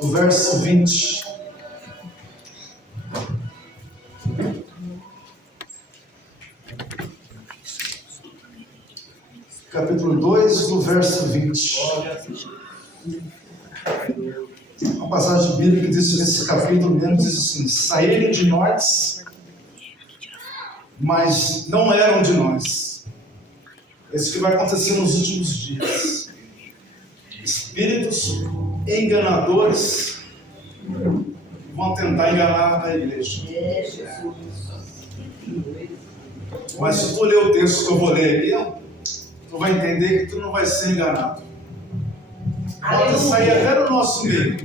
do verso 20. Capítulo 2, do verso 20. Uma passagem bíblica que diz nesse capítulo mesmo, diz assim: saíram de nós, mas não eram de nós. É isso que vai acontecer nos últimos dias. Espíritos enganadores vão tentar enganar a igreja. Mas se tu ler o texto que eu vou ler aqui, tu vai entender que tu não vai ser enganado. Pode sair até no nosso meio,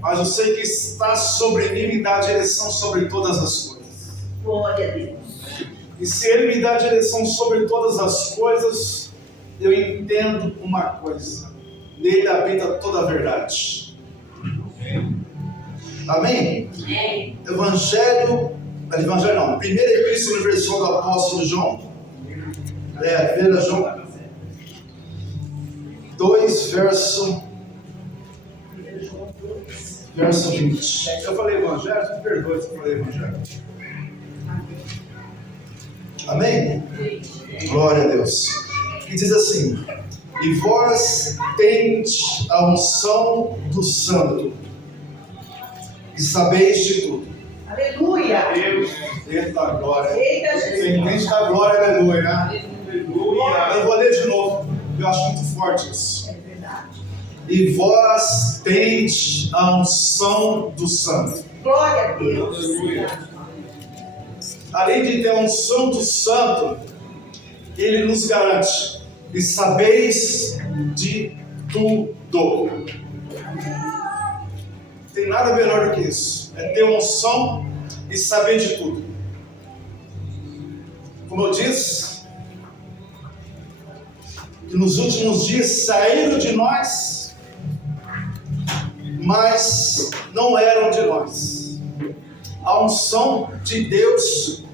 mas eu sei que está sobre mim e me dá direção sobre todas as coisas. Glória a Deus. E se Ele me dá direção sobre todas as coisas, eu entendo uma coisa: nele habita toda a verdade. Amém? Amém. Evangelho não, primeira epístola universal do apóstolo João. 1 João 2, verso 20. Eu falei evangelho, me perdoe se eu falei evangelho. Amém? Glória a Deus. Que diz assim: e vós tendes a unção do Santo, e sabeis de tudo. Aleluia. Eita glória. Eita, Jesus. Você entende da glória, aleluia, né? Eu vou ler de novo, eu acho muito forte isso. É verdade. E vós tendes a unção do Santo. Glória a Deus. Além de ter a unção do Santo, Ele nos garante: e sabeis de tudo. Tem nada melhor do que isso. É ter unção e saber de tudo. Como eu disse, que nos últimos dias saíram de nós, mas não eram de nós. A unção de Deus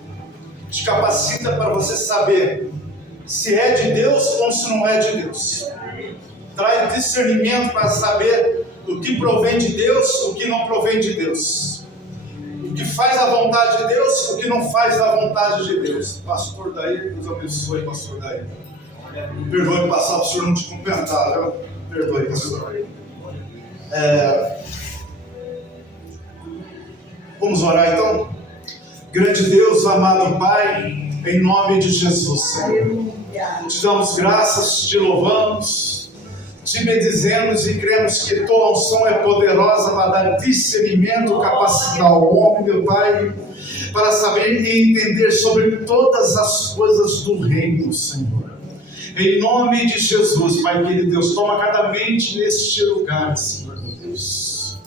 te capacita para você saber se é de Deus ou se não é de Deus. Traz discernimento para saber o que provém de Deus, o que não provém de Deus. O que faz a vontade de Deus, o que não faz a vontade de Deus. Pastor Daí, Deus abençoe, pastor Daí. Perdoe passar para o senhor não te cumprimentar, viu? Perdoe, pastor. Vamos orar então? Grande Deus, amado Pai, em nome de Jesus, Senhor. Te damos graças, te louvamos, te bendizemos e cremos que tua unção é poderosa para dar discernimento, capacitar ao homem, meu Pai, para saber e entender sobre todas as coisas do reino, Senhor. Em nome de Jesus, Pai querido Deus, toma cada mente neste lugar, Senhor Deus.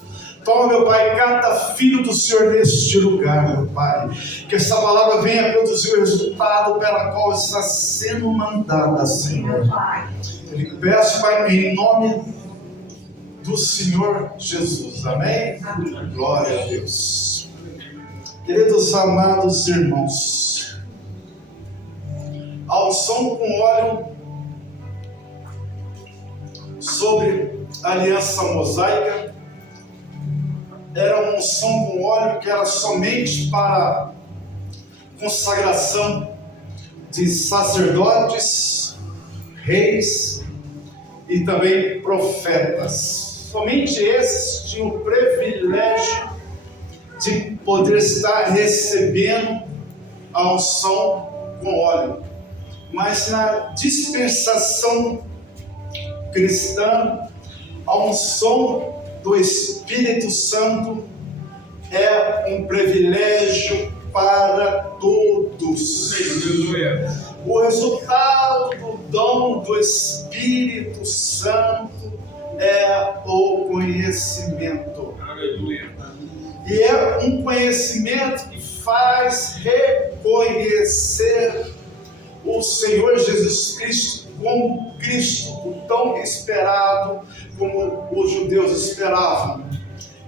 Toma, meu Pai, cada filho do Senhor neste lugar, meu Pai. Que essa palavra venha produzir o resultado pela qual está sendo mandada, Senhor. Eu lhe peço, Pai, em nome do Senhor Jesus. Amém? Amém. Glória a Deus. Queridos amados irmãos, a unção com óleo sobre a aliança mosaica era uma unção com óleo que era somente para consagração de sacerdotes, reis e também profetas. Somente esses tinham o privilégio de poder estar recebendo a unção com óleo. Mas na dispensação cristã, a unção do Espírito Santo é um privilégio para todos. O resultado do dom do Espírito Santo é o conhecimento. E é um conhecimento que faz reconhecer o Senhor Jesus Cristo como Cristo, o tão esperado como os judeus esperavam.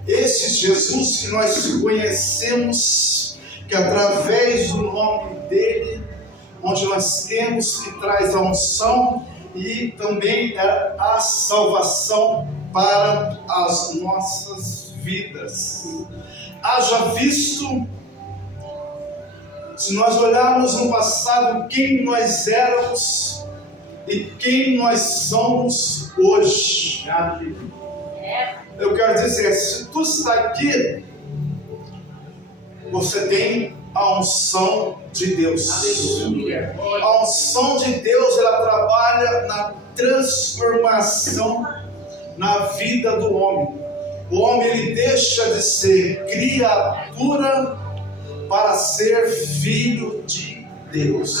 Esse Jesus que nós conhecemos, que através do nome dele, onde nós temos que traz a unção e também a salvação para as nossas vidas. Haja visto, se nós olharmos no passado, quem nós éramos e quem nós somos hoje. Eu quero dizer, se tu está aqui, você tem a unção de Deus. Aleluia. A unção de Deus, ela trabalha na transformação na vida do homem. O homem, ele deixa de ser criatura para ser filho de Deus.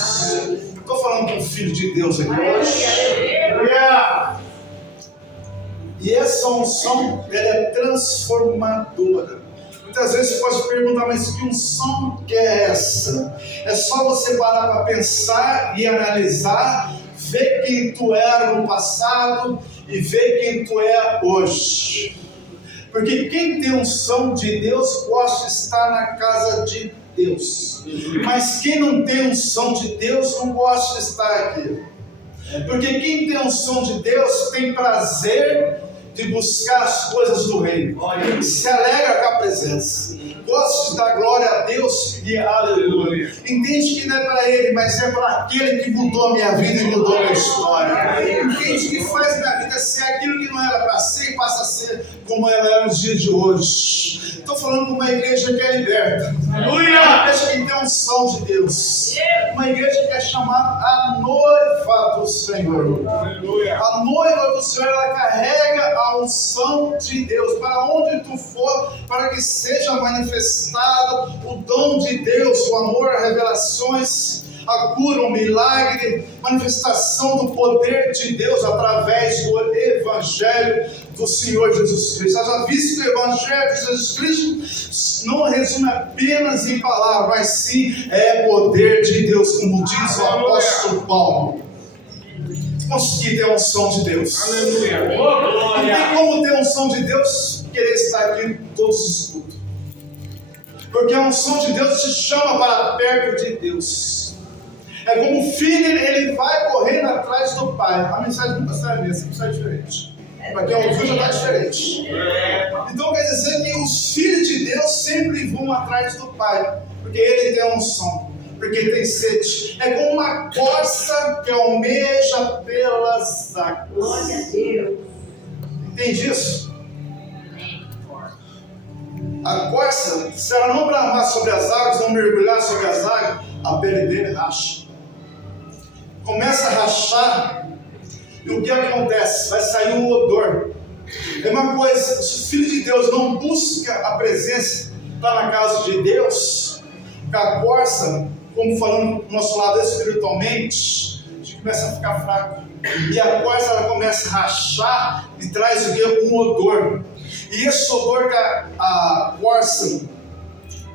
Estou falando com o filho de Deus aqui hoje. E essa unção, ela é transformadora. Muitas vezes você pode perguntar, mas que unção que é essa? É só você parar para pensar e analisar, ver quem tu era no passado e ver quem tu é hoje. Porque quem tem unção de Deus gosta de estar na casa de Deus. Mas quem não tem unção de Deus não gosta de estar aqui. Porque quem tem unção de Deus tem prazer de buscar as coisas do reino, se alegra com a presença, gosta de dar glória a Deus e aleluia. Entende que não é para Ele, mas é para aquele que mudou a minha vida e mudou a minha história. Entende que faz minha vida ser aquilo que não era para ser e passa a ser como ela era nos dias de hoje. Estou falando de uma igreja que é liberta, uma igreja que tem unção de Deus, uma igreja que é chamada a noiva do Senhor. A noiva do Senhor, ela carrega a unção de Deus para onde tu for, para que seja manifestado o dom de Deus, o amor, revelações, a cura, o milagre, manifestação do poder de Deus através do Evangelho do Senhor Jesus Cristo. Haja visto que o Evangelho de Jesus Cristo não resume apenas em palavras, mas sim é poder de Deus, como diz o apóstolo Paulo. Conseguir ter a unção de Deus. Aleluia. Não tem como ter a unção de Deus querer estar aqui em todos os cultos. Porque a unção de Deus te chama para perto de Deus. É como o filho, ele vai correndo atrás do pai. A mensagem nunca sai a mesma, sempre sai diferente. Para quem ouviu já está diferente. Então quer dizer que os filhos de Deus sempre vão atrás do pai. Porque ele tem a unção. Porque tem sede. É como uma corça que almeja pelas águas. Glória a Deus. Entende isso? A corça, se ela não bramar sobre as águas, não mergulhar sobre as águas, a pele dele racha. Começa a rachar, e o que acontece? Vai sair um odor. É uma coisa, se o Filho de Deus não busca a presença, está na casa de Deus, a corça, como falando do nosso lado espiritualmente, a gente começa a ficar fraco. E a corça, ela começa a rachar e traz o que? Um odor. E esse odor que a corça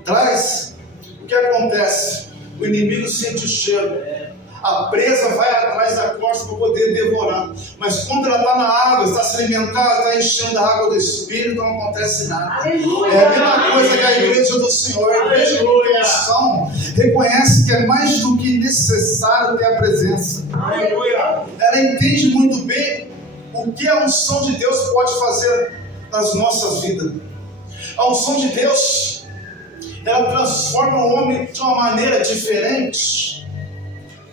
traz, o que acontece? O inimigo sente o cheiro. A presa vai atrás da corça para poder devorar. Mas quando ela está na água, está se alimentando, está enchendo a água do Espírito, não acontece nada. Aleluia. É a mesma coisa que a igreja do Senhor. A igreja que tem unção reconhece que é mais do que necessário ter a presença. Aleluia. Ela entende muito bem o que a unção de Deus pode fazer nas nossas vidas. A unção de Deus, ela transforma o homem de uma maneira diferente,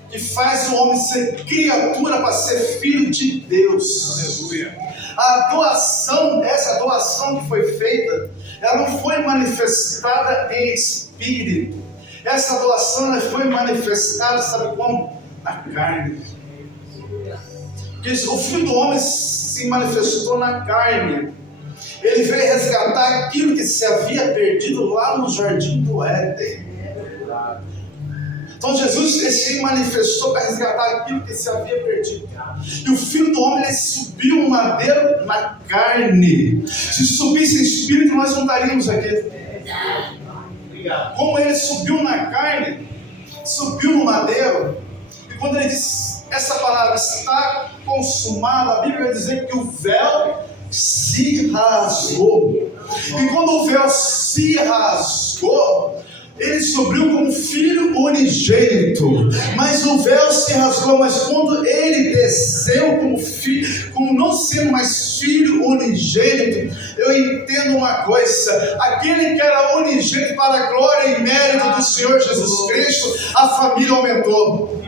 que faz o homem ser criatura para ser filho de Deus. Aleluia. A doação, essa doação que foi feita, ela não foi manifestada em espírito. Essa doação ela foi manifestada, sabe como? Na carne. Porque o Filho do Homem se manifestou na carne. Ele veio resgatar aquilo que se havia perdido lá no jardim do Éden. Então Jesus se manifestou para resgatar aquilo que se havia perdido. E o Filho do Homem, ele subiu um madeiro na carne. Se subisse em espírito, nós não estaríamos aqui. Como ele subiu na carne, subiu no madeiro, e quando ele diz essa palavra, está consumado, a Bíblia vai dizer que o véu se rasgou. E quando o véu se rasgou, Ele subiu como filho unigênito, mas o véu se rasgou. Mas quando ele desceu como filho, como não sendo mais filho unigênito, eu entendo uma coisa: aquele que era unigênito para a glória e mérito do Senhor Jesus Cristo, a família aumentou.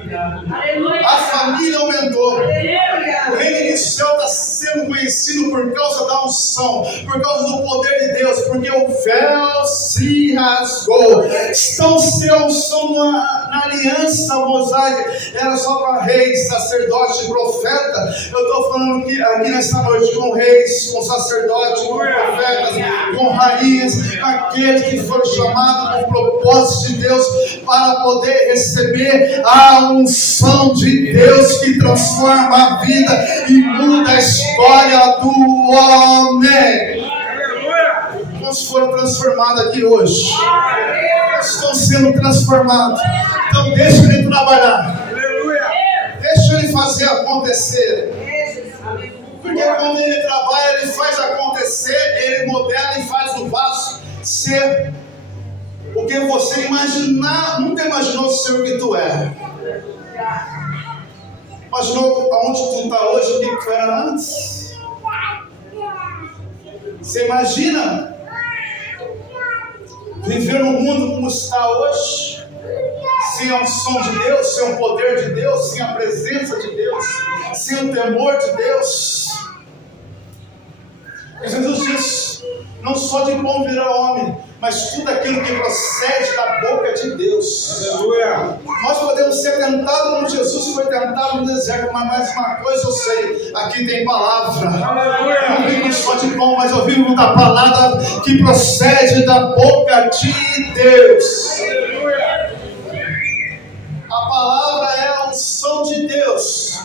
A família aumentou. O reino do céu está sendo conhecido por causa da unção, por causa do poder de Deus, porque o véu se rasgou. Estão se unção na aliança mosaica, era só para reis, sacerdote e profeta. Eu estou falando aqui nessa noite com reis, com sacerdotes, com profetas, com rainhas, aqueles que foram chamados com o propósito de Deus para poder receber a unção de Deus que transforma a vida e muda a história do homem. Quantos foram transformados aqui hoje? Estão sendo transformados. Então deixa ele trabalhar. Deixa ele fazer acontecer. Porque quando ele trabalha, ele faz acontecer, ele modela e faz o vaso ser o que você nunca imaginou ser o que tu é. Imaginou aonde tu está hoje, o que tu era antes? Você imagina viver no mundo como está hoje, sem a unção de Deus, sem o poder de Deus, sem a presença de Deus, sem o temor de Deus? Jesus diz: não só de pão virá homem, mas tudo aquilo que procede da boca de Deus. Aleluia. Nós podemos ser tentados como Jesus foi tentado no deserto, mas mais uma coisa eu sei: aqui tem palavra. Aleluia. Não vivo só de pão, mas eu vivo da palavra que procede da boca de Deus. Aleluia. A palavra é a unção de Deus,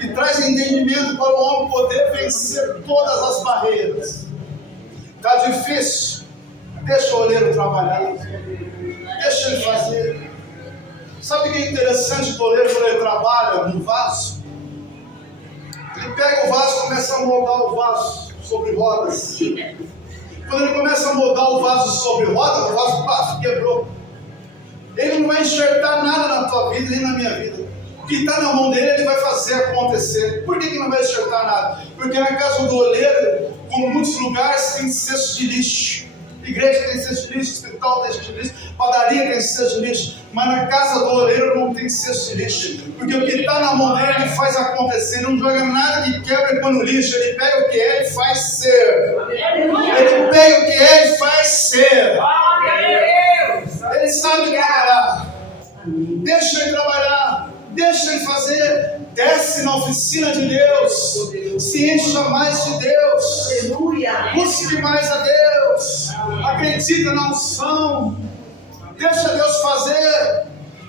que traz entendimento para o homem poder vencer todas as barreiras. Está difícil? Deixa o oleiro trabalhar. Deixa ele fazer. Sabe o que é interessante do oleiro quando ele trabalha no vaso? Ele pega o vaso e começa a moldar o vaso sobre rodas. Quando ele começa a moldar o vaso sobre rodas, o vaso quebrou. Ele não vai enxertar nada na tua vida nem na minha vida. O que está na mão dele, ele vai fazer acontecer. Por que não vai enxertar nada? Porque na casa do oleiro, como muitos lugares, tem cesto de lixo. Igreja tem cesto de lixo, hospital tem cesto de lixo, padaria tem cesto de lixo. Mas na casa do oleiro não tem cesto de lixo. Porque o que está na mão dele, ele faz acontecer. Ele não joga nada que quebra e põe no lixo. Ele pega o que é e faz ser. Ele pega o que é e faz ser. Ele sabe trabalhar. Deixa ele trabalhar. Deixa ele fazer. Desce na oficina de Deus. Se encha mais de Deus. Busque mais a Deus. Acredita na unção. Deixa Deus fazer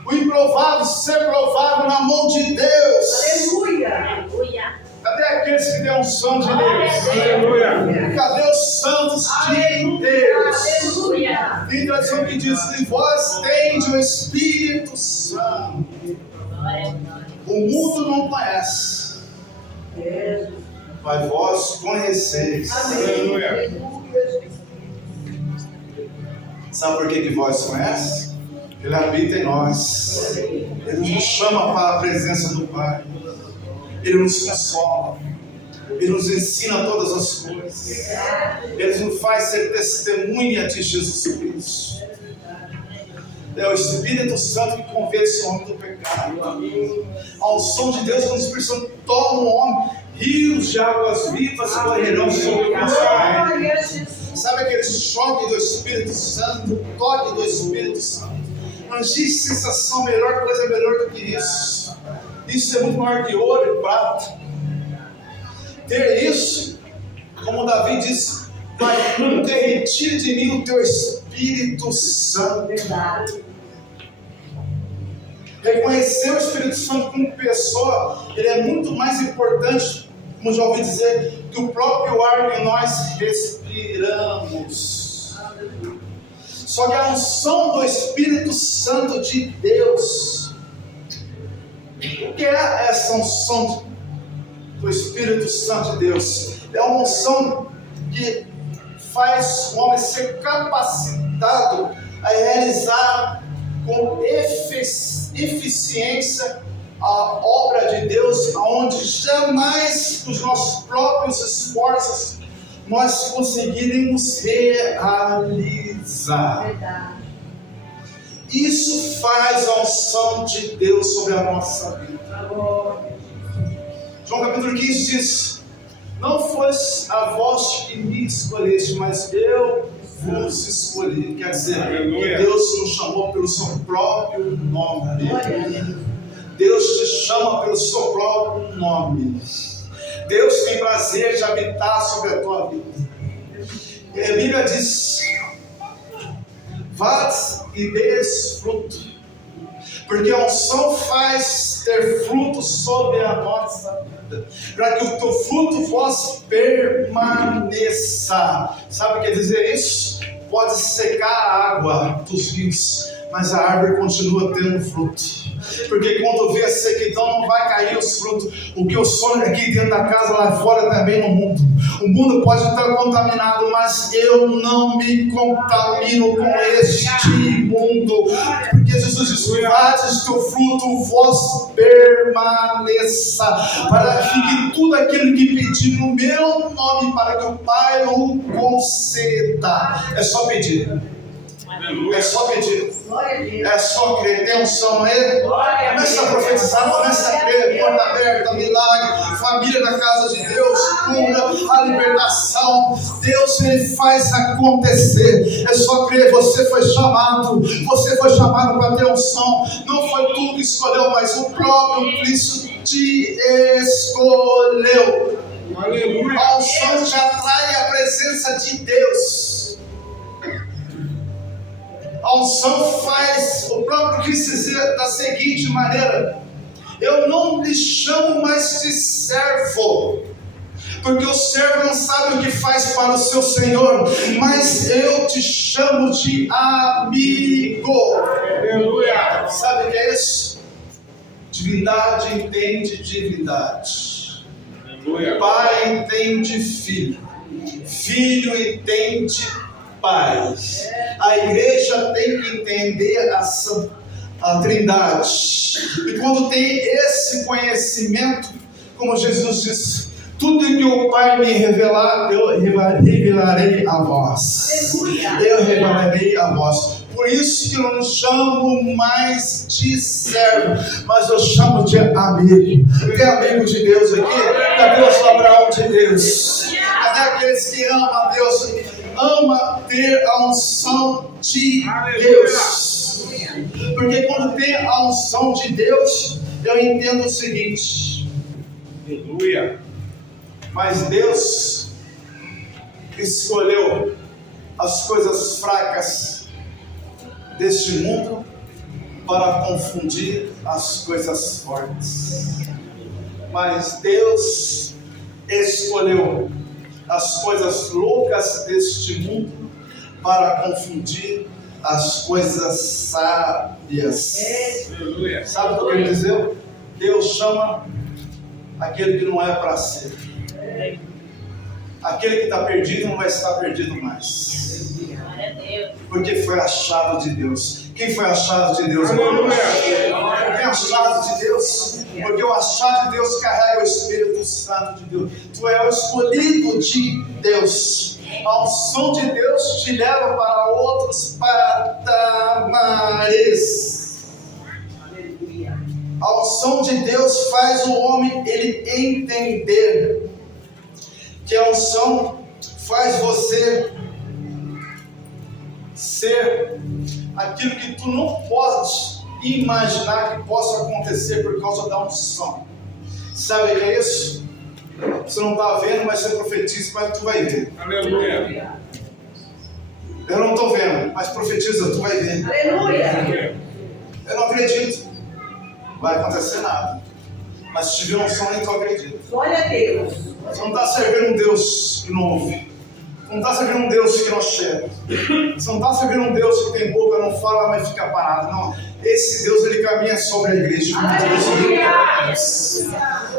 o improvável ser provável na mão de Deus. Aleluia. Cadê aqueles que têm a unção de Deus? Aleluia. Cadê os santos de Deus? Aleluia. Tem tradição que diz: e vós tendes o Espírito Santo. O mundo não conhece, mas vós conheceis. Aleluia. Sabe por que vós conhece? Ele habita em nós. Ele nos chama para a presença do Pai. Ele nos consola. Ele nos ensina todas as coisas. Ele nos faz ser testemunha de Jesus Cristo. É o Espírito Santo que convence o homem do pecado. A unção de Deus, quando o Espírito Santo toma o homem, rios de águas vivas correrão sobre o nosso caminho. Sabe aquele choque do Espírito Santo, o toque do Espírito Santo? Não existe sensação melhor, coisa melhor do que isso. Isso é muito maior que ouro e prata. Ter isso, como Davi disse: Pai, nunca retire de mim o teu Espírito Santo. Verdade. Reconhecer o Espírito Santo como pessoa, ele é muito mais importante, como já ouvi dizer, que o próprio ar que nós respiramos. Só que a unção do Espírito Santo de Deus, o que é essa unção do Espírito Santo de Deus? É uma unção que faz o homem ser capacitado a realizar com eficiência a obra de Deus, onde jamais os nossos próprios esforços nós conseguiremos realizar. Verdade. Isso faz a unção de Deus sobre a nossa vida. João capítulo 15 diz: não foi a vós que me escolheste, mas eu vos escolhi. Quer dizer, Deus nos chamou pelo seu próprio nome. Deus te chama pelo seu próprio nome. Deus tem prazer de habitar sobre a tua vida. E a Bíblia diz: vade e dês fruto, porque a unção faz ter fruto sobre a nossa vida, para que o teu fruto vos permaneça. Sabe o que quer dizer isso? Pode secar a água dos rios, mas a árvore continua tendo fruto. Porque quando vê a sequidão, não vai cair os frutos. O que eu sonho aqui dentro da casa, lá fora também no mundo. O mundo pode estar contaminado, mas eu não me contamino com este mundo. Porque Jesus disse: vades que o fruto vos permaneça, para que fique tudo aquilo que pedir no meu nome, para que o Pai o conceda. É só pedir. É só pedir. É só crer. Tem unção aí? Começa a profetizar, começa a crer. Porta aberta, milagre, família na casa de Deus, cura, a libertação. Deus, Ele faz acontecer. É só crer. Você foi chamado para ter unção. Não foi tu que escolheu, mas o próprio Cristo te escolheu. Aleluia. A unção te atrai a presença de Deus. A unção faz o próprio Cristo dizer da seguinte maneira: eu não lhe chamo mais de servo, porque o servo não sabe o que faz para o seu Senhor, mas eu te chamo de amigo. Aleluia. Sabe o que é isso? Divindade entende divindade. Aleluia. Pai entende filho. Filho entende Pai. A igreja tem que entender a Trindade. E quando tem esse conhecimento, como Jesus disse: tudo que o Pai me revelar, eu revelarei a vós. Eu revelarei a vós. Por isso que eu não chamo mais de servo, mas eu chamo de amigo. Tem amigo de Deus aqui? Cadê o Abraão de Deus? Cadê aqueles que amam a Deus? Ama ter a unção de Deus. Porque quando tem a unção de Deus, eu entendo o seguinte: Aleluia. mas Deus escolheu as coisas fracas deste mundo para confundir as coisas fortes. Mas Deus escolheu as coisas loucas deste mundo para confundir as coisas sábias. Aleluia. Sabe o que eu quero dizer? Deus chama aquele que não é para ser. Aquele que está perdido não vai estar perdido mais, Glória a Deus. porque foi achado de Deus. Quem foi achado de Deus? Aleluia. Quem é achado de Deus? Porque o achado de Deus carrega o Espírito Santo de Deus. Tu é o escolhido de Deus. A unção de Deus te leva para outros patamares. A unção de Deus faz o homem ele entender que a unção faz você ser aquilo que tu não podes imaginar que possa acontecer por causa da unção. Sabe o que é isso? Você não está vendo, mas você profetiza, mas tu vai ver. Aleluia. Eu não estou vendo, mas profetiza, tu vai ver. Aleluia. Eu não acredito. Não vai acontecer nada. Mas se tiver unção, nem tu acredita. Glória a Deus. Você não está servindo um Deus que não ouve. Você não está servindo um Deus que não cheira. Você não está servindo um Deus que tem boca, não fala, mas fica parado. Não. Esse Deus, ele caminha sobre a igreja.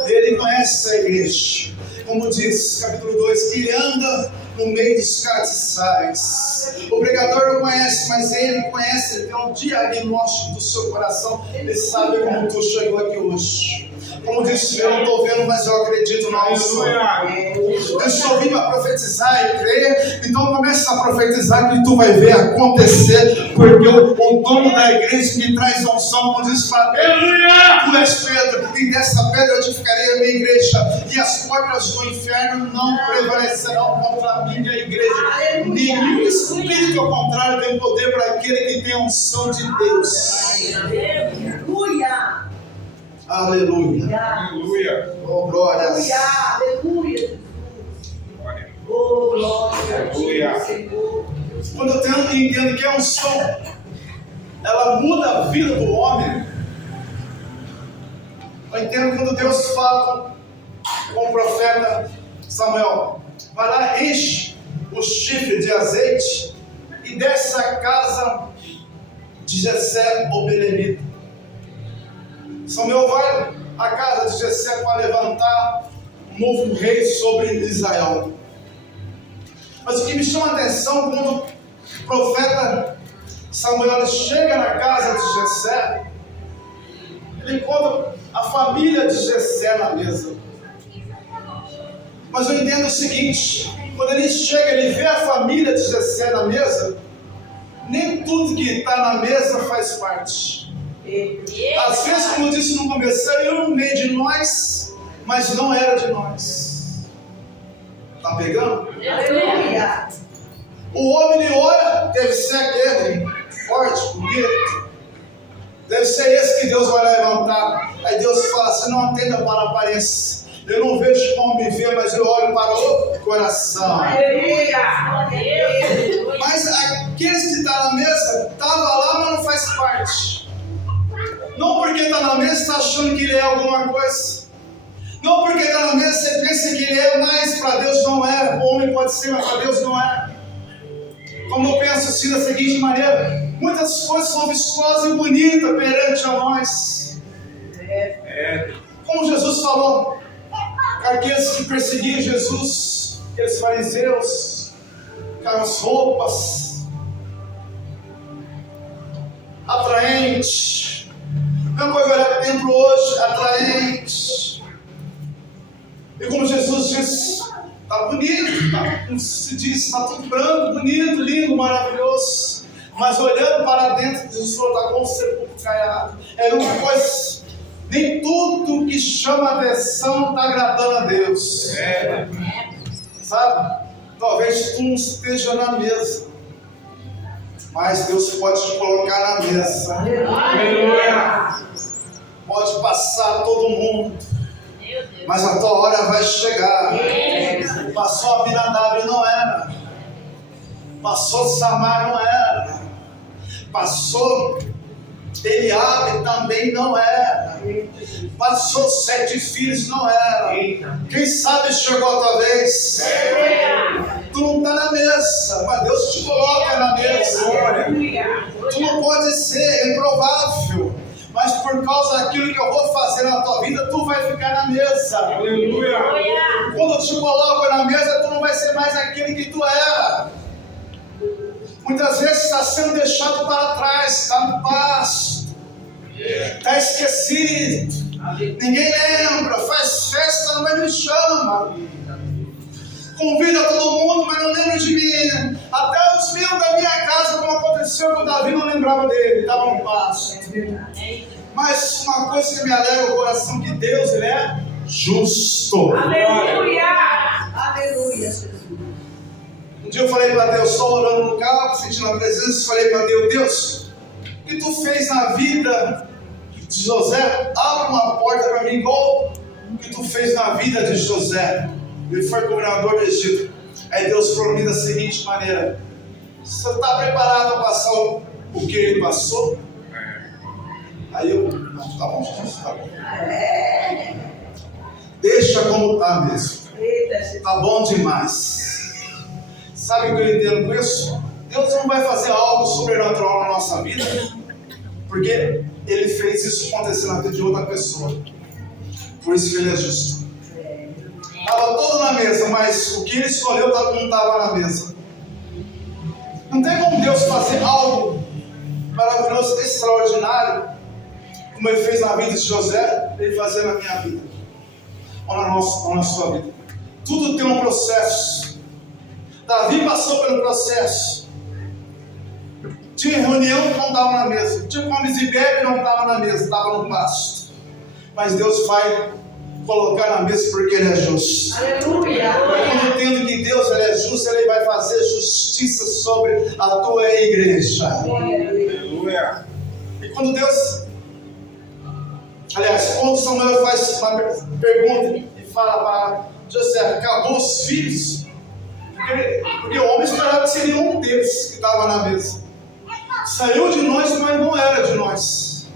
Ele conhece a igreja. como diz capítulo 2, que ele anda no meio dos castiçais. O pregador não conhece, mas ele conhece, ele tem um diagnóstico do seu coração. Ele sabe como tu chegou aqui hoje. Como disse, eu não estou vendo, mas eu acredito na unção. Eu estou vindo a profetizar e crer. Então começa a profetizar que tu vai ver acontecer. Porque o dono da igreja que traz a unção, como diz, fala, tu és Pedro, e dessa pedra eu edificarei a minha igreja, e as portas do inferno não prevalecerão contra a minha igreja. Nenhum espírito ao contrário tem poder para aquele que tem a unção de Deus. Aleluia. Aleluia. Aleluia. Oh, glórias. Aleluia. Glória. Oh, glória. Aleluia. Senhor. Quando eu entendo que a unção, ela muda a vida do homem. Eu entendo quando Deus fala com o profeta Samuel, vai lá, enche o chifre de azeite e desce a casa de Jessé, o belemita. Samuel vai à casa de Jessé para levantar um novo rei sobre Israel. Mas o que me chama a atenção, quando o profeta Samuel chega na casa de Jessé, ele encontra a família de Jessé na mesa. Mas eu entendo o seguinte, quando ele chega, ele vê a família de Jessé na mesa, nem tudo que está na mesa faz parte. Às vezes, como eu disse no começo, eu no meio de nós, mas não era de nós. Tá pegando? Aleluia. O homem ele ora, deve ser aquele forte, bonito. Deve ser esse que Deus vai levantar. Aí Deus fala assim, não atenda para a aparência. Eu não vejo como me ver, mas eu olho para o coração. Aleluia. Mas aqueles que estão na mesa, estavam lá, mas não faz parte. Não porque está na mesa, está achando que ele é alguma coisa. Não porque está na mesa, você pensa que ele é, mas para Deus não é. O homem pode ser, mas para Deus não é. Como eu penso assim da seguinte maneira, muitas coisas são vistosas e bonitas perante a nós. Como Jesus falou, aqueles que perseguiam Jesus, aqueles fariseus, aquelas roupas atraentes. Não vai olhar para dentro hoje, atraente. E como Jesus disse, está bonito, como se diz, está tudo branco, bonito, lindo, maravilhoso. Mas olhando para dentro, Jesus está com o sepulcro caiado. É uma coisa, nem tudo que chama atenção está agradando a Deus. Sabe? Talvez tu não esteja na mesa, mas Deus pode te colocar na mesa. Aleluia. Pode passar todo mundo, mas a tua hora vai chegar. Passou Abinadab, não era. Passou Samar, não era. Passou Eliabe, também não era. Passou 7 filhos, não era. Quem sabe chegou a tua vez. Tu não está na mesa, mas Deus te coloca na mesa. Tu não pode ser, é improvável. Mas por causa daquilo que eu vou fazer na tua vida, tu vai ficar na mesa. Aleluia. Quando eu te coloco na mesa, tu não vai ser mais aquele que tu era. Muitas vezes está sendo deixado para trás, está no pasto, está esquecido. Ninguém lembra, faz festa, mas não me chama. Convida todo mundo, mas não lembra de mim. Até os meus da minha casa, como aconteceu com o Davi, não lembrava dele, estava no pasto. Mas uma coisa que me alegra o coração, que Deus ele é justo. Aleluia. Aleluia. Um dia eu falei para Deus, estou orando no carro, sentindo a presença, falei para Deus, Deus, o que tu fez na vida de José? Abre uma porta para mim, igual o que tu fez na vida de José. Ele foi governador do Egito. Aí Deus falou para mim da seguinte maneira: você está preparado para passar o que ele passou? Aí eu, não, tá bom, Jesus, tá bom. Deixa como está mesmo. Tá bom demais. Sabe o que eu entendo com isso? Deus não vai fazer algo sobrenatural na nossa vida, porque Ele fez isso acontecer na vida de outra pessoa. Por isso que Ele é justo. Estava todo na mesa, mas o que ele escolheu não estava na mesa. Não tem como Deus fazer algo maravilhoso, extraordinário, como ele fez na vida de José, ele fazer na minha vida, ou na sua vida. Tudo tem um processo. Davi passou pelo processo. Tinha reunião que não estava na mesa. Tinha comes e bebe, não estava na mesa, estava no pasto. Mas Deus vai colocar na mesa porque Ele é justo. Aleluia. Quando eu entendo que Deus Ele é justo, Ele vai fazer justiça sobre a tua igreja. Aleluia. E quando Deus... Aliás, quando Samuel faz uma pergunta e fala para José, acabou os filhos? Porque o homem esperava que seria um deles que estava na mesa. Saiu de nós, mas não era de nós.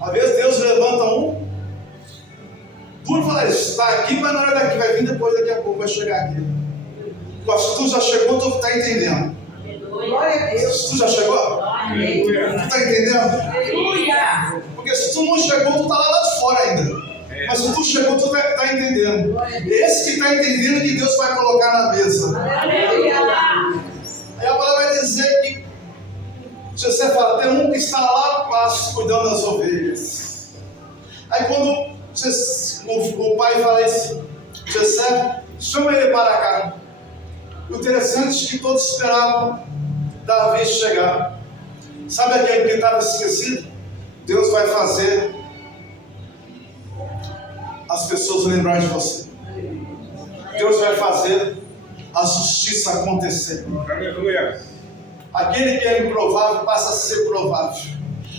Às vezes Deus levanta um, por falar, está aqui, mas não é daqui, vai vir depois, daqui a pouco vai chegar aqui. Se tu já chegou, tu está entendendo. Glória a Deus. Se tu já chegou, Aleluia. tu está entendendo? Aleluia. Porque se tu não chegou, tu está lá de fora ainda. Mas se tu chegou, tu está entendendo. Esse que está entendendo que Deus vai colocar na mesa. Aleluia. Aí a palavra vai dizer que José fala, tem um que está lá no pasto cuidando das ovelhas. Aí quando o pai fala isso, José, chama ele para cá. O interessante é que todos esperavam Davi chegar. Sabe aquele que estava esquecido? Deus vai fazer as pessoas lembrar de você. Deus vai fazer a justiça acontecer. Aleluia. Aquele que é improvável passa a ser provável.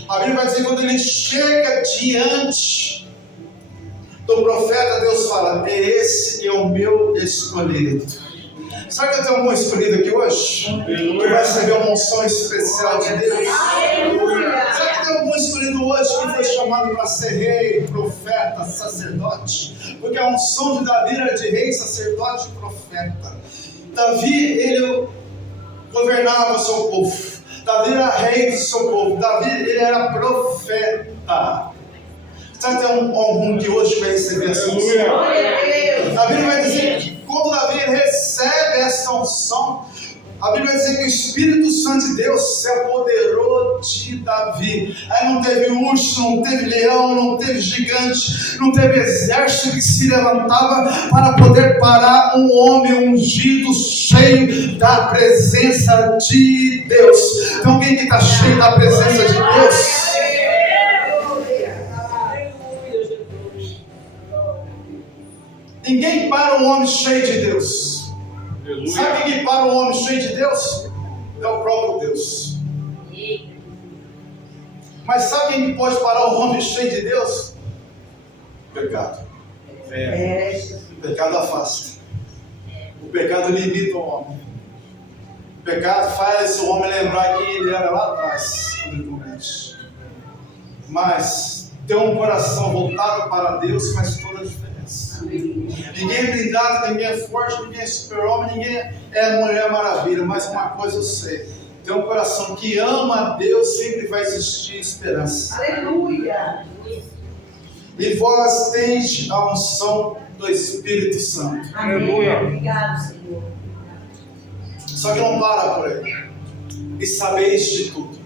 A Bíblia vai dizer que quando ele chega diante do profeta, Deus fala, esse que é o meu escolhido. Sabe que eu tenho um escolhido aqui hoje? Que vai receber uma unção especial de Deus. Sabe que tem algum escolhido hoje que foi chamado para ser rei, profeta, sacerdote? Porque a unção de Davi era de rei, sacerdote e profeta. Davi, ele governava o seu povo. Davi era rei do seu povo. Davi, ele era profeta. Sabe que tem algum que hoje vai receber essa unção? Glória a Deus. A Bíblia vai dizer que quando Davi recebe essa unção, a Bíblia vai dizer que o Espírito Santo de Deus se apoderou de Davi. Aí não teve urso, não teve leão, não teve gigante, não teve exército que se levantava para poder parar um homem ungido, cheio da presença de Deus. Então alguém que está cheio da presença de Deus, ninguém para um homem cheio de Deus. Aleluia. Sabe quem para um homem cheio de Deus? É o próprio Deus. Mas sabe quem pode parar um homem cheio de Deus? O pecado. O pecado afasta. O pecado limita o homem. O pecado faz o homem lembrar que ele era lá atrás, quando ele comete. Mas ter um coração voltado para Deus faz toda a diferença. Ninguém é blindado, ninguém é forte, ninguém é super-homem, ninguém é mulher maravilha, mas uma coisa eu sei, ter um coração que ama a Deus, sempre vai existir esperança. Aleluia. E vós tendes a unção do Espírito Santo. Aleluia. Obrigado, Senhor. Só que não para por aí. E sabeis de tudo.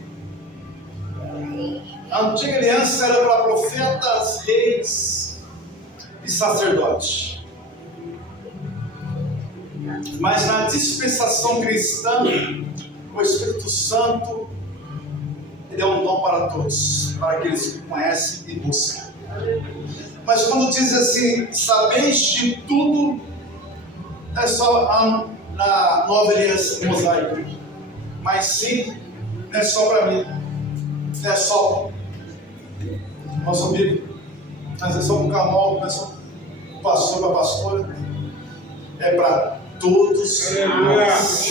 A antiga aliança era para profetas, reis e sacerdotes. Mas na dispensação cristã, o Espírito Santo, ele é um dom para todos, para aqueles que conhecem e buscam. Mas quando diz assim, sabeis de tudo, é só na nova aliança mosaica. Mas sim, não é só para mim, não é só nosso amigo, mas é só para o Camal, não é só para o pastor, para a pastora, é para todos nós.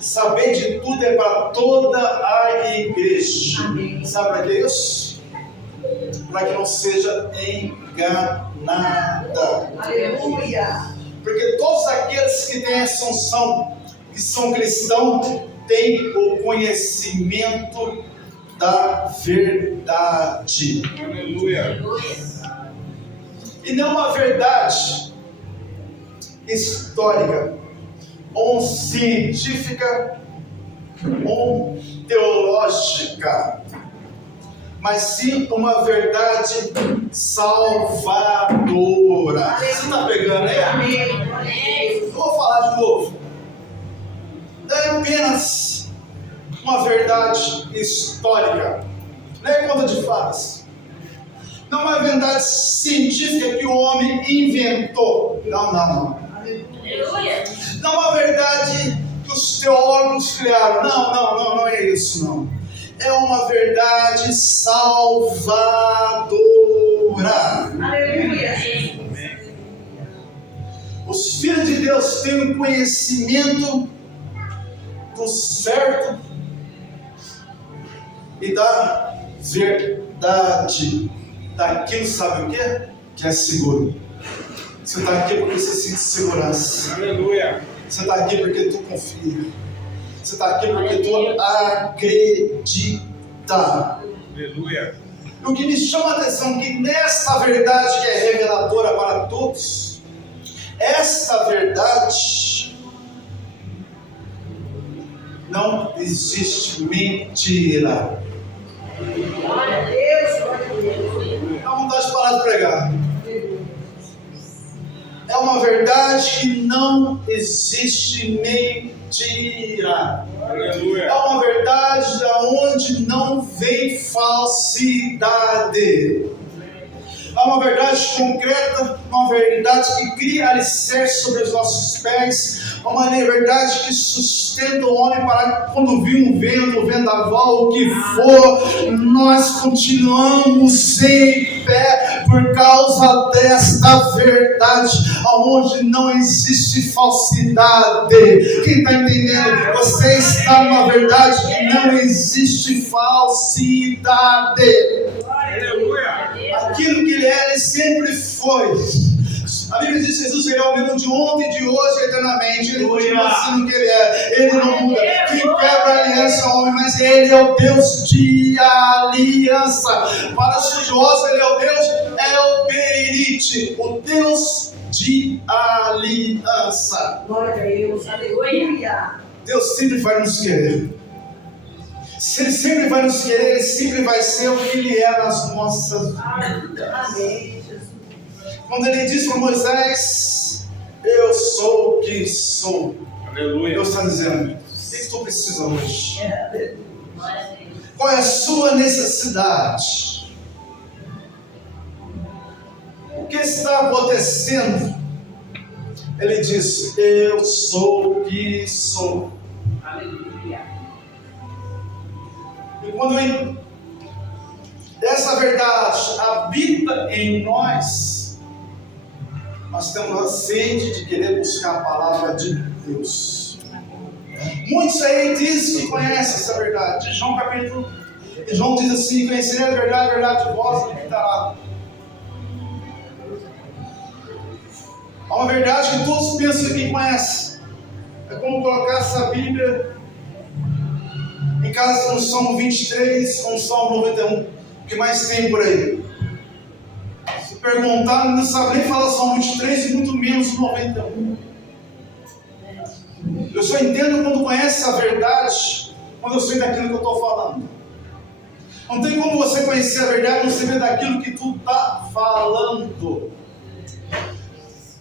Saber de tudo é para toda a igreja. Amém. Sabe para que é isso? Para que não seja enganada. Aleluia. Porque todos aqueles que têm essa unção, que são cristãos, têm o conhecimento da verdade. Aleluia. E não uma verdade histórica, ou científica, ou teológica, mas sim uma verdade salvadora. Você está pegando aí? Eu vou falar de novo. Não é apenas uma verdade histórica, não é conta de fadas. Não é uma verdade científica que o homem inventou. Não. Não é uma verdade que os teólogos criaram. Não é isso, não. É uma verdade salvadora. Aleluia. Os filhos de Deus têm um conhecimento do certo e da verdade. Daquilo, sabe o que? Que é seguro. Você está aqui porque você sente segurança. Aleluia. Você está aqui porque tu confia. Você está aqui porque tu acredita. Aleluia. E o que me chama a atenção é que nessa verdade que é reveladora para todos, essa verdade não existe mentira. Glória a Deus, glória a Deus. Dá vontade de parar de pregar. É uma verdade que não existe mentira. Aleluia. É uma verdade da onde não vem falsidade. É uma verdade concreta, uma verdade que cria alicerce sobre os nossos pés, uma verdade que sustenta o homem para quando vir um vento, vendaval, o que for, nós continuamos em pé por causa desta verdade, onde não existe falsidade. Quem está entendendo? Você está numa verdade que não existe falsidade. Aleluia. Aquilo que ele é, ele sempre foi. A Bíblia diz que Jesus ele é o mesmo de ontem, de hoje, eternamente. Ele continua sendo o que ele é. Ele não muda. Quem quebra a aliança é o homem, mas ele é o Deus de aliança. Para os estudiosos, ele é o Deus El-Berite, o Deus de aliança. Glória a Deus, aleluia. Deus sempre vai nos querer. Se Ele sempre vai nos querer, Ele sempre vai ser o que Ele é nas nossas vidas. Amém, Jesus. Quando Ele diz para Moisés, eu sou o que sou. Aleluia. Deus está dizendo, o que tu precisa hoje? É. Qual é a sua necessidade? O que está acontecendo? Ele diz, eu sou o que sou. Aleluia. E quando essa verdade habita em nós, nós temos a sede de querer buscar a palavra de Deus. Muitos aí dizem que conhecem essa verdade. João diz assim, conhecerei a verdade de vós me dará. Há uma verdade que todos pensam que conhecem. É como colocar essa Bíblia em casa no Salmo 23 ou no Salmo 91, o que mais tem por aí? Se perguntar, não sabe nem falar Salmo 23 e muito menos 91. Eu só entendo quando conhece a verdade, quando eu sei daquilo que eu estou falando. Não tem como você conhecer a verdade e não saber daquilo que tu está falando.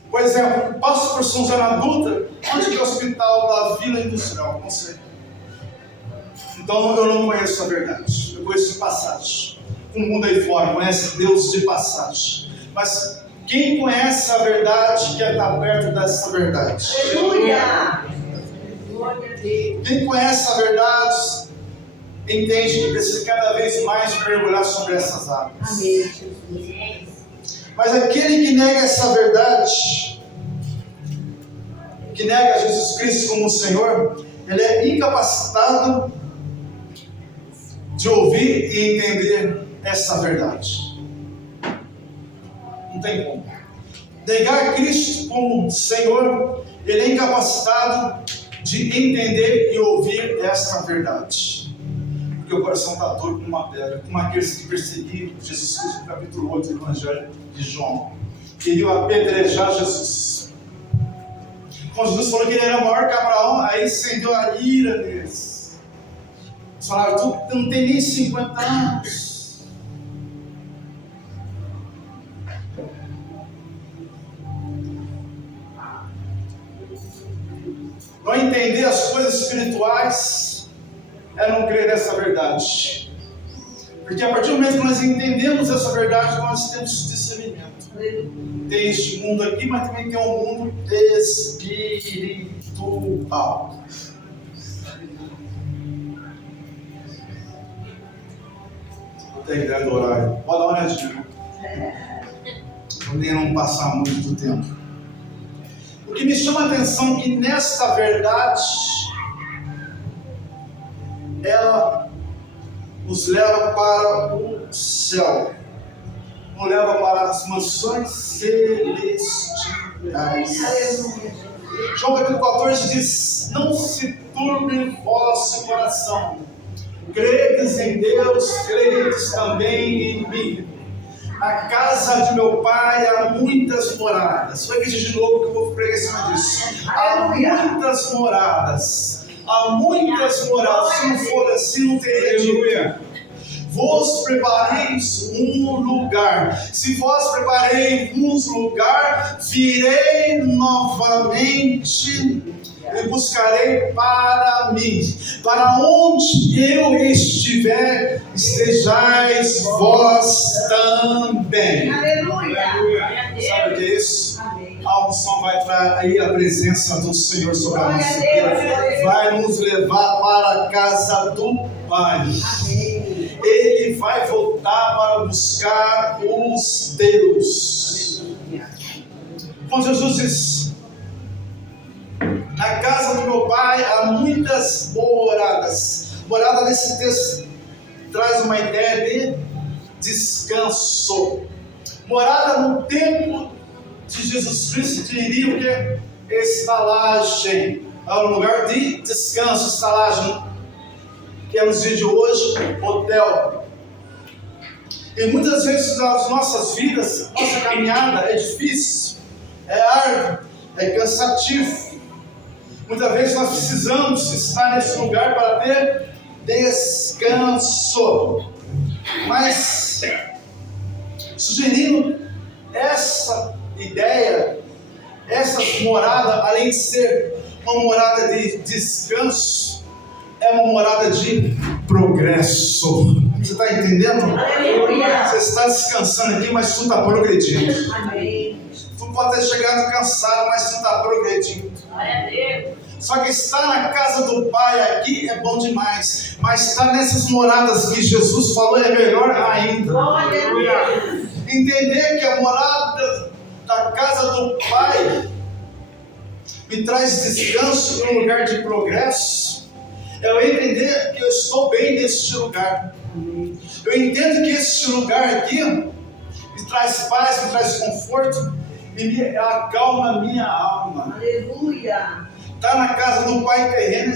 Por exemplo, passo por São José na Dutra, onde que é o hospital da Vila Industrial? Não sei. Então eu não conheço a verdade, eu conheço de passagem. O mundo aí fora conhece Deus de passagem. Mas quem conhece a verdade quer estar perto dessa verdade. Aleluia. Glória a Deus. Quem conhece a verdade entende que precisa cada vez mais mergulhar sobre essas águas. Amém, Jesus. Mas aquele que nega essa verdade, que nega Jesus Cristo como Senhor, ele é incapacitado de ouvir e entender essa verdade. Não tem como. Negar Cristo como Senhor, ele é incapacitado de entender e ouvir essa verdade. porque o coração está duro como uma pedra, como aqueles que perseguiram Jesus Cristo, no capítulo 8 do Evangelho de João. Queriam apedrejar Jesus. Quando Jesus falou que ele era maior que Abraão, aí acendeu a ira deles. Eles falaram, tu não tem nem 50 anos. Não entender as coisas espirituais é não crer nessa verdade. Porque a partir do momento que nós entendemos essa verdade, nós temos discernimento. Tem este mundo aqui, mas também tem um mundo espiritual. Não tem ideia do horário. Pode dar uma olhadinha. Para não passar muito do tempo. O que me chama a atenção é que nesta verdade, ela nos leva para o céu, nos leva para as mansões celestiais. João capítulo 14 diz, não se turbe o vosso coração, credes em Deus, credes também em mim. Na casa de meu pai há muitas moradas. Vou repetir de novo que eu vou pregar em cima disso. Há muitas moradas. Há muitas moradas. Se não for assim, não teria dito. Vos prepareis um lugar. Se vós prepareis um lugar, virei novamente e buscarei para mim. Para onde eu estiver, estejais vós também. Aleluia. Sabe o que é isso? Amém. A unção vai trazer a presença do Senhor sobre a nossa vida. Vai nos levar para a casa do Pai. Amém. Ele vai voltar para buscar os teus. Quando Jesus diz, na casa do meu pai há muitas moradas. Morada nesse texto traz uma ideia de descanso. Morada no tempo de Jesus Cristo diria o que? Estalagem. É um lugar de descanso, estalagem. Que é nos dias de hoje, hotel. E muitas vezes nas nossas vidas, nossa caminhada é difícil, é árduo, é cansativo. Muitas vezes nós precisamos estar nesse lugar para ter descanso. Mas, sugerindo essa ideia, essa morada, além de ser uma morada de descanso, é uma morada de progresso. Você está entendendo? Aleluia. Você está descansando aqui, mas tu está progredindo. Amém. Tu pode ter chegado cansado, mas tu está progredindo. Glória a Deus. Só que estar na casa do Pai aqui é bom demais, mas estar nessas moradas que Jesus falou é melhor ainda. Glória a Deus. Entender que a morada da casa do Pai me traz descanso em um lugar de progresso. Eu entender que eu estou bem neste lugar. Eu entendo que este lugar aqui me traz paz, me traz conforto e me acalma a minha alma. Aleluia. Está na casa do Pai terreno,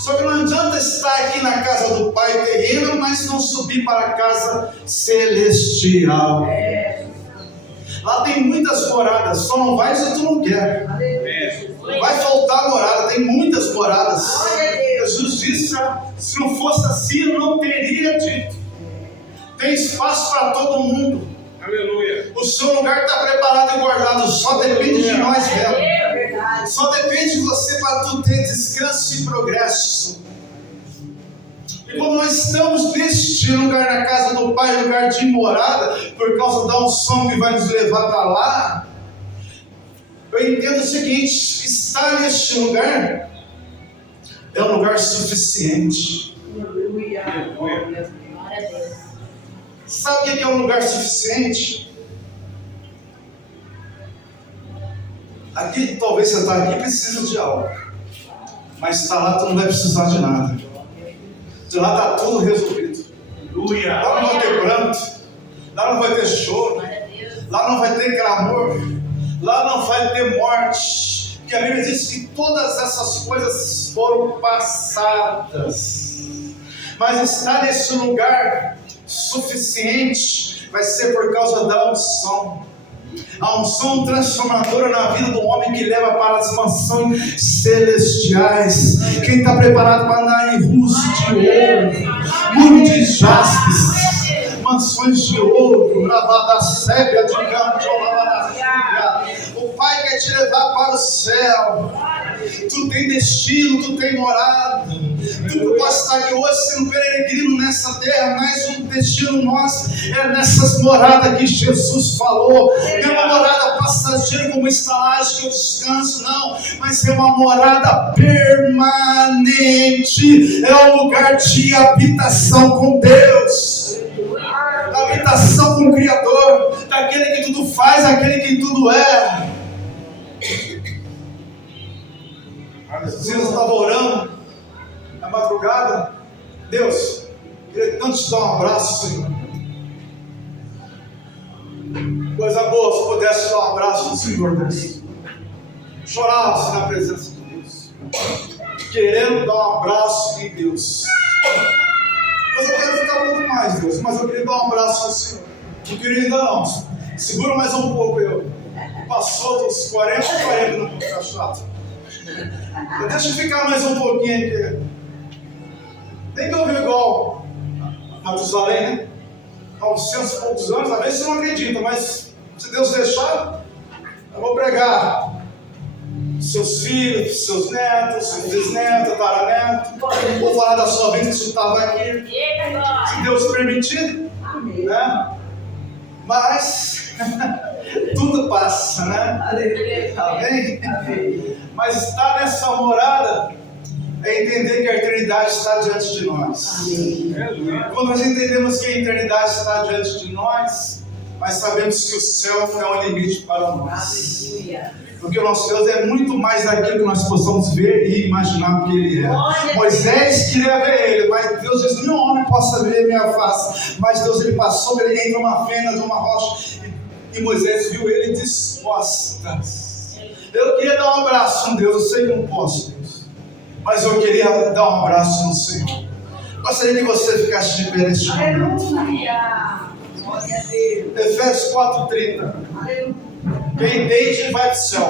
só que não adianta estar aqui na casa do Pai terreno, mas não subir para a casa celestial. Lá tem muitas moradas, só não vai se tu não quer. Não vai faltar morada, tem muitas moradas. Jesus disse, se não fosse assim, eu não teria dito. Tem espaço para todo mundo. Aleluia. O seu lugar está preparado e guardado, só depende de nós mesmo. Só depende de você para tu ter descanso e progresso. E quando nós estamos neste lugar na casa do Pai, lugar de morada, por causa da unção que vai nos levar para lá, eu entendo o seguinte: estar neste lugar é um lugar suficiente. Aleluia. Aleluia. Glória a Deus. Sabe o que é um lugar suficiente? Aqui, talvez você está aqui e precisa de algo, mas está lá, tu não vai precisar de nada. De lá está tudo resolvido. Aleluia. Lá não vai ter pranto, lá não vai ter choro, lá não vai ter clamor, lá não vai ter morte. Porque a Bíblia diz que todas essas coisas foram passadas. mas estar nesse lugar suficiente vai ser por causa da unção. A unção transformadora na vida do homem que leva para as mansões celestiais. Quem está preparado para andar em ruas de ouro, muro de jaspes, mansões de ouro, lavada sébia de canto, o Pai quer te levar para o céu. Tu tem destino, tu tem morada. Tu pode estar aqui hoje sendo peregrino nessa terra, mas o destino nosso é nessas moradas que Jesus falou. Não é uma morada passageira como estalagem que eu descanso, não, mas é uma morada permanente. É um lugar de habitação com Deus, habitação com o Criador, daquele que tudo faz, daquele que tudo é. Jesus estava orando na madrugada. Deus, queria tanto te dar um abraço, Senhor. Coisa boa se pudesse te dar um abraço do Senhor, Deus. Chorava-se na presença de Deus, querendo dar um abraço em Deus. Mas eu quero ficar um pouco mais, Deus. Mas eu queria dar um abraço ao Senhor. Não queria ainda não. Segura mais um pouco eu. Passou dos 40 não vou ficar chato. Deixa eu ficar mais um pouquinho aqui. Nem que eu vi igual Matusalém, né? Há uns 100 e poucos anos, às vezes você não acredita, mas se Deus deixar, eu vou pregar seus filhos, seus netos, seus bisnetos, taranetos. Vou falar da sua vida que você estava aqui, se Deus permitir, né? Mas tudo passa, né? Amém? Mas estar nessa morada é entender que a eternidade está diante de nós. Quando nós entendemos que a eternidade está diante de nós, nós sabemos que o céu é um limite para nós. Porque o nosso Deus é muito mais daquilo que nós possamos ver e imaginar que Ele é. Moisés queria ver Ele, mas Deus disse: nenhum homem possa ver minha face. Mas Deus, Ele passou entre uma fenda de uma rocha e Moisés viu Ele de costas. Eu queria dar um abraço em Deus, eu sei que não posso, Deus, mas eu queria dar um abraço no Senhor. Gostaria que você ficasse de pé neste momento. Efésios 4:30. Quem deite vai para o céu.